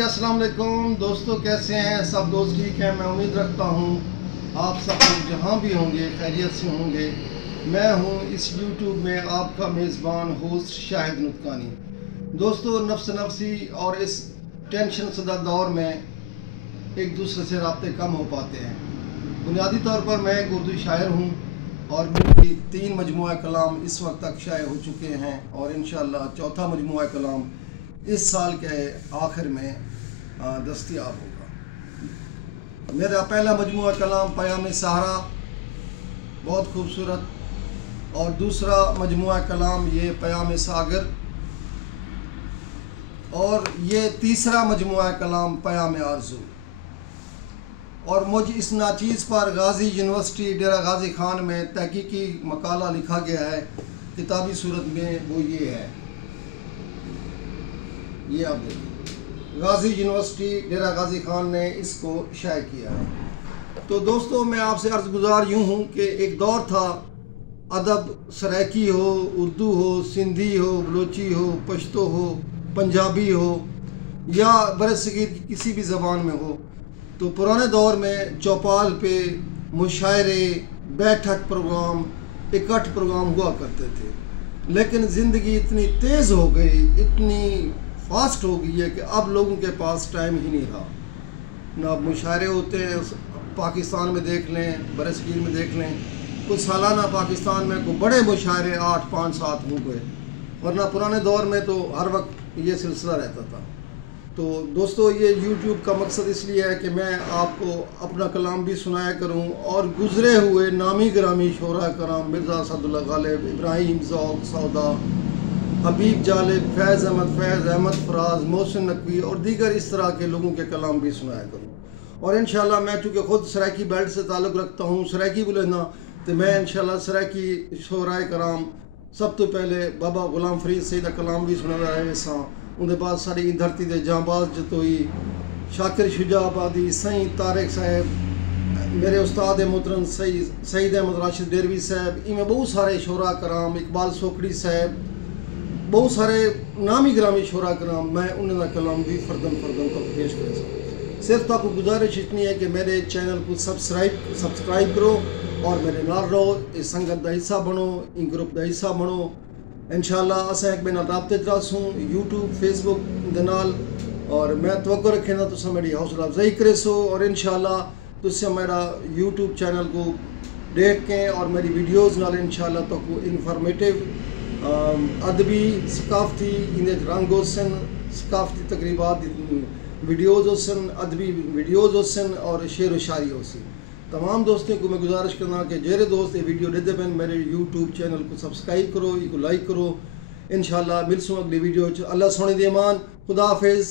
अस्सलाम वालेकुम दोस्तों, कैसे हैं सब दोस्त? ठीक हैं। मैं उम्मीद रखता हूँ आप सब लोग जहाँ भी होंगे खैरियत से होंगे। मैं हूँ इस YouTube में आपका मेज़बान होस्ट शाहिद नुतकानी। दोस्तों, नफ्सी और इस टेंशन ज़दा दौर में एक दूसरे से राब्ते कम हो पाते हैं। बुनियादी तौर पर मैं एक उर्दू शायर हूँ और मेरी 3 मजमूआ कलाम इस वक्त तक शाये हो चुके हैं और इंशाअल्लाह चौथा मजमूआ कलाम इस साल के आखिर में दस्तयाब होगा। मेरा पहला मजमूआ कलाम पयाम सहारा बहुत खूबसूरत, और दूसरा मजमूआ कलाम ये पयाम सागर, और ये तीसरा मजमूआ कलाम पयाम आरज़ू। और मुझ इस नाचीज़ पर गाज़ी यूनिवर्सिटी डेरा गाज़ी खान में तहकीकी मकाला लिखा गया है किताबी सूरत में, वो ये है, ये आप देखिए, गाज़ी यूनिवर्सिटी डेरा गाज़ी खान ने इसको शाये किया है। तो दोस्तों, मैं आपसे अर्ज़ गुज़ार यूँ हूँ कि एक दौर था, अदब सराइकी हो, उर्दू हो, सिंधी हो, बलोची हो, पश्तो हो, पंजाबी हो या बरसगीर की किसी भी ज़बान में हो, तो पुराने दौर में चौपाल पे मुशायरे, बैठक प्रोग्राम, इकट्ठ प्रोग्राम हुआ करते थे। लेकिन ज़िंदगी इतनी तेज़ हो गई, इतनी फास्ट हो गई है कि अब लोगों के पास टाइम ही नहीं रहा। ना अब मुशायरे होते हैं, पाकिस्तान में देख लें, बरसगीर में देख लें, कुछ सालाना पाकिस्तान में को बड़े मुशायरे 8, 5, 7 हो गए, वरना पुराने दौर में तो हर वक्त ये सिलसिला रहता था। तो दोस्तों, ये YouTube का मकसद इसलिए है कि मैं आपको अपना कलाम भी सुनाया करूं और गुज़रे हुए नामी ग्रामी शोरा कराम मिर्ज़ा असदुल्ला गालिब, इब्राहिम ज़ौक़ सौदा, हबीब जालिब, फैज़ अहमद फराज, मोहसिन नकवी और दीगर इस तरह के लोगों के कलाम भी सुनाया करूँ। और इंशाअल्लाह मैं चूँकि ख़ुद सराइकी बेल्ट से ताल्लुक़ रखता हूँ, सराइकी बोले ना, तो मैं इंशाअल्लाह सराइकी शोराए कराम सब तो पहले बाबा गुलाम फरीद सईद का कलाम भी सुना रहे सां। उनके बाद साड़ी धरती दे जांबाज जतोई, शाकिर शुजाबादी, सई तारिक साहब, मेरे उस्ताद मोहतरम सईद अहमद राशिद डेरवी साहब, इनमें बहुत सारे शोरा कराम, इकबाल सोकड़ी साहब, बहुत सारे नामी ग्रामी शोरा कराम, मैं उन्होंने कलाम भी फर्दन तक पेश कर। सिर्फ आपको गुजारिश इतनी है कि मेरे चैनल को सब्सक्राइब करो और मेरे नाल रहो, इस संगत का हिस्सा बनो, इन ग्रुप का हिस्सा बनो। इंशाअल्लाह अस एक बिना राब्ते रसूँ YouTube, Facebook दे नाल, और मैं तवक्को रखे ना तुम मेरी हौसला अफजाई करे सो, और इंशाअल्लाह तुम मेरा YouTube चैनल को देख के और मेरी वीडियोज़ नाल इंशाअल्लाह तो इन्फॉर्मेटिव, अदबी, सकाफती, इन्हें रंग होसन, सकाफती तकरीबात वीडियोज़ होसन, अदबी वीडियोज़ होसन और शेर व शायरी होसी। तमाम दोस्तों को मैं गुजारिश करना कि जेरे दोस्त ये वीडियो देते पेन मेरे YouTube चैनल को सब्सक्राइब करो, इसको लाइक करो। इंशाअल्लाह मिलसूँ अगली वीडियो। अल्लाह सोने दी अमान, खुदा हाफिज़।